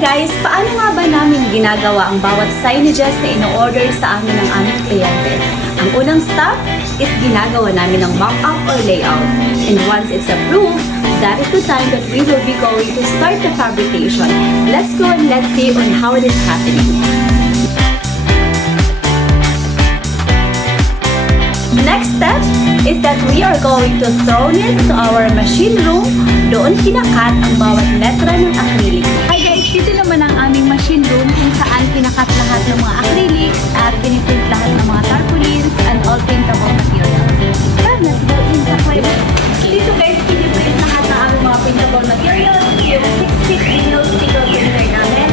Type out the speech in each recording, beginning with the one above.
guys, paano nga ba namin ginagawa ang bawat signages na ino-order sa amin ng aming kliyente? Ang unang step is ginagawa namin ng mock-up or layout. And once it's approved, that is the time that we will be going to start the fabrication. Let's go and let's see on how it is happening. Next step is that we are going to throw it to our machine room. Doon kinakat ang bawat letra ng acrylic. Hi guys, dito naman ang aming machine room kung saan kinakat lahat ng mga acrylics at piniprint lahat ng mga tarpaulins and all printable materials. Then, let's go in sa kway. Dito guys, piniprint lahat ng aming mga printable materials. Yung 6-feet vinyl sticker printer namin.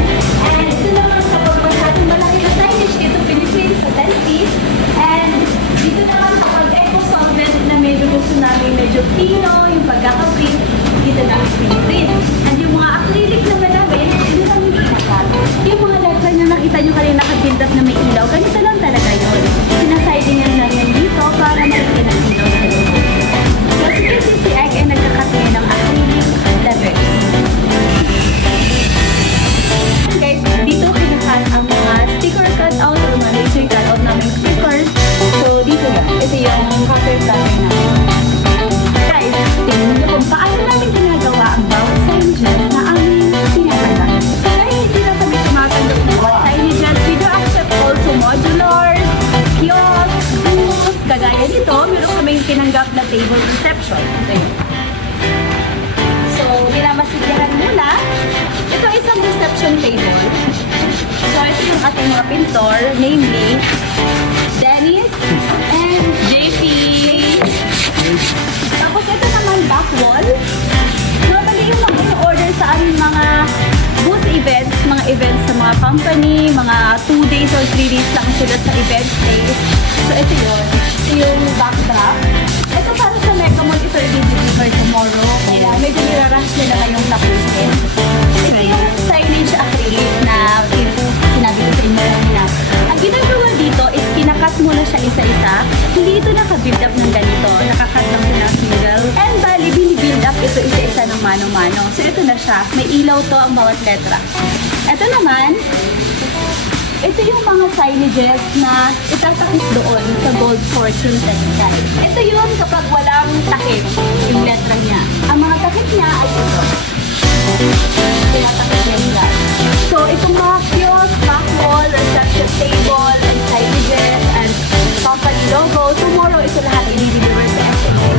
And ito naman kapag masyadong malaki na signage, dito piniprint sa 10 feet. And dito naman kapag eco solvent na medyo gusto namin medyo pino, yung pagkakaprint, dito namin piniprint. And yung mga acrylic naman namin, dito namin pinakat. Yung mga letra na nakita nyo kanina nakabindat na may ilaw, ganito lang talaga yun. Sinasiding lang yan dito para makikita ng ilaw sa loob. So, si KCCX ay nagkakat ngayon ng acrylic letters. Guys, dito kinakat ang mga sticker cutout or mga laser cutout namin stickers. So, dito yan. Ito yung cutter cutter namin. Guys, tingnan nyo kung paano namin ginagawa ang bawat signages na aming pinakalat. So, dahil hindi na kami tumatanggap ng bawat signages, we do accept also modulars, kiosks, booths, kagaya nito, meron kaming tinanggap na table reception. Ito yun. So, minamasigyahan muna. Ito isang reception table. So, ito yung ating mga pintor, namely, Dennis and JP. Tapos ito naman back wall. Normally yung mag-order sa aming mga booth events, mga events sa mga company, mga 2 days or 3 days lang sila sa event space. So ito yun. Ito yung backdrop. Ito para sa Mega Mall, ito i-deliver tomorrow. Kaya medyo nirarush nila ngayong tapusin. Ito yung signage acrylic na sinabi ko sa inyo kanina. Ang ginagawa dito is kinakat muna siya isa-isa. Hindi ito naka-build up ng ganito. Nakakat lang siya ng single. And bali, bini-build up ito isa-isa ng mano-mano. So ito na siya. May ilaw to ang bawat letra. Ito naman, ito yung mga signages na itatakip doon sa Gold Fortune textile. Ito yun kapag walang takip yung letra niya. Ang mga takip niya ay ito. Tinatakip niya yung guys. So itong mga kiosk, back wall, reception table, and signages, and company logo, tomorrow ito lahat i-deliver sa SMA.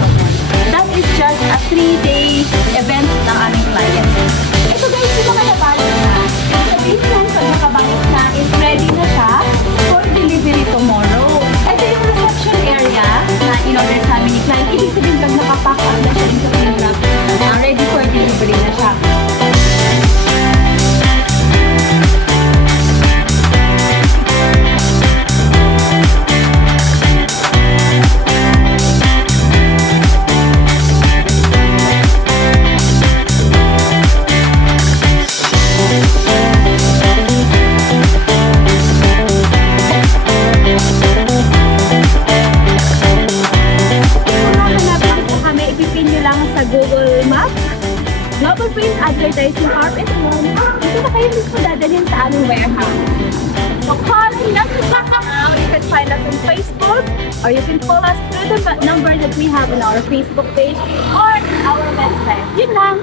That is just a 3-day event ng aming client. Ito guys, yung mga nabalo na. Sabihin yan, pag nakabakit na, is ready na siya for delivery tomorrow. Ito yung reception area na in-order sa amin ni client. Ibig sabihin, pag nakapack up na siya sa pinrap, ready for delivery na siya. Global Print Advertising Corp. Ito na kayo mismo dadalhin sa aming warehouse. So call and message us now. You can find us on Facebook or you can call us through the number that we have on our Facebook page or our website. Yun lang.